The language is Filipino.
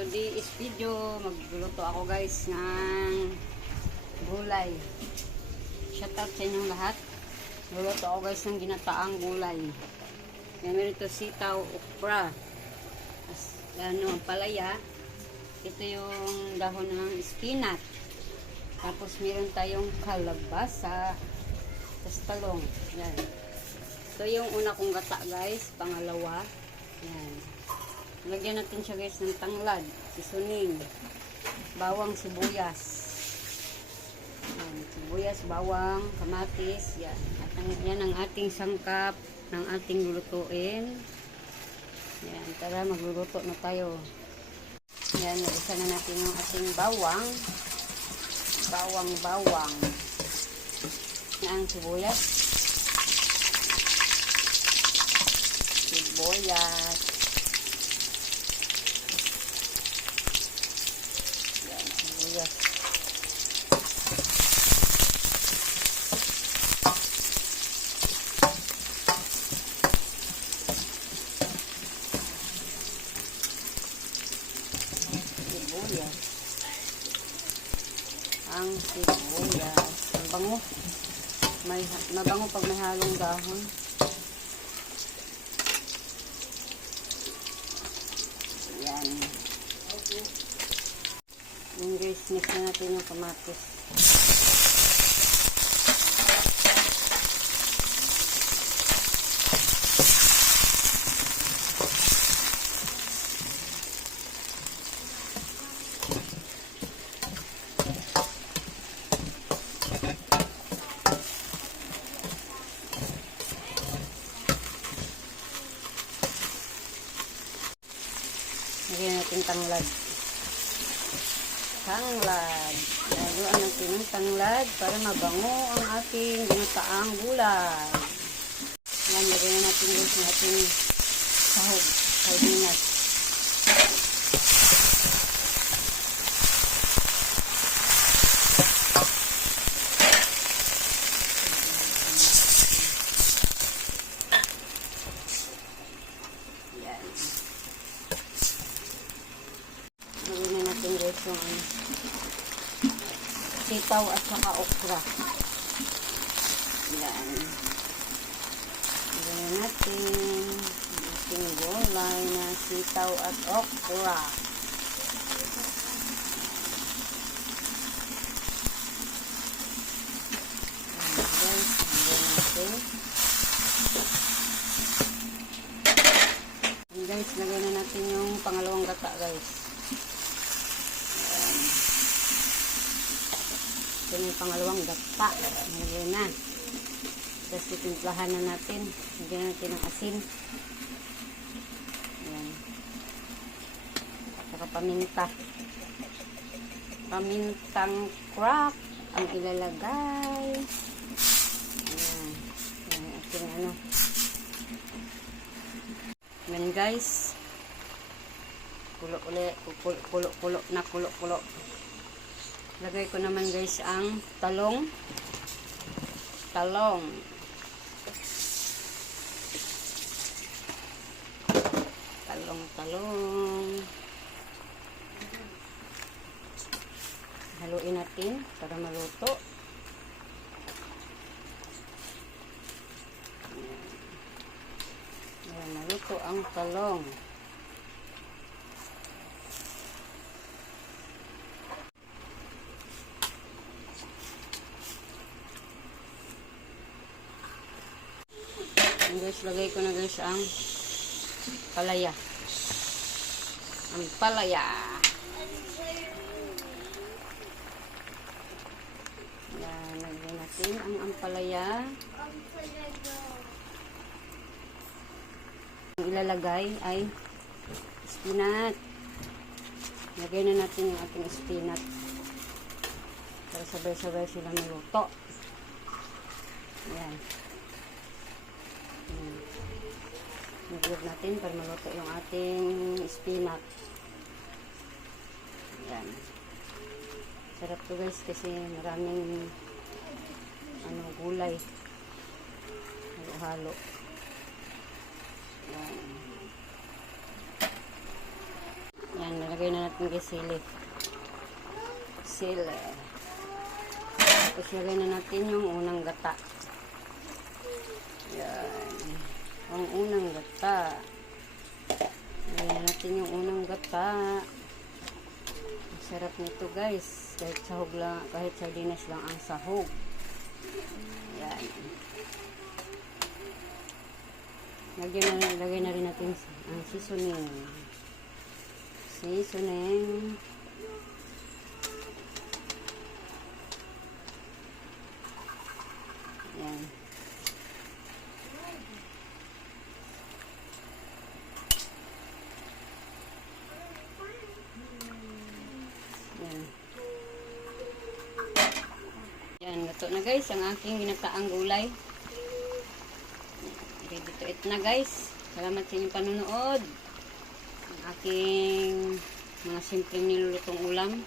today's video, magluluto ako guys ng gulay. Shout out sa inyong lahat. Luluto ako guys ng ginataang gulay. Yan, meron ito sitaw, okra, palaya. Ito yung dahon ng spinach. Tapos meron tayong kalabasa, tapos talong. Yan. Ito yung una kong gata guys, pangalawa. Yan. Lagyan natin siya guys ng tanglad, seasoning, bawang, sibuyas. Yan, sibuyas, bawang, kamatis. Yan. At yan ang ating sangkap ng ating lulutuin. Yan, tara magluluto na tayo. Yan, nagisa na natin yung ating bawang. Bawang. Yan ang sibuyas. Sibuyas. Yes. Sibuyas. Ang sibuyas. Ang bango. Mabango pag may halong dahon. Yan. Yung guys, mix na natin yung kamatis. Lagyan natin tanglad. Tanglad. Lagyan natin ng tanglad para mabango ang ating ginataang gulay. Yan, lagyan natin yung ating sahog. Sardinas. Yan. Lagyan na natin guys yung sitaw at saka okra. Yan. Lagyan natin ating gulay na sitaw at okra. Yan guys, lagyan na natin yung pangalawang gata guys. Yan yung pangalawang gata. Ngayon na. Tapos titimplahan na natin. Lagyan natin ng asin. Ayan. Saka paminta. Pamintang crack ang ilalagay. Ayan. Ayan yung ating ano. Ayan guys. Kulo. Lagay ko naman guys ang talong. Haluin natin para maluto. Ayan, maluto ang talong. Guys, lagay ko na guys ang palaya. Ang palaya. Yan, lagyan natin ang ampalaya. Ang ilalagay ay spinach. Lagyan na natin yung ating spinach. Para sabay-sabay sila maluto. Yan. Nag-grab natin para maluto yung ating spinach. Yan. Sarap to guys kasi maraming gulay. Halo-halo. Yan. Yan, nalagay na natin kay sili. Sili. Tapos lagay na natin yung unang gata. Yan. Ang unang gata. Lagay na natin yung unang gata. Ang sarap nito guys. Kahit sahog lang, kahit sardinas lang ang sahog. Yan. Lagay na rin natin ang seasoning. Seasoning. Yan. Yan. Yan, luto na guys ang aking ginataang gulay. Ready to eat na guys. Salamat sa inyong panunood. Ang aking mga simpleng nilulutong ulam.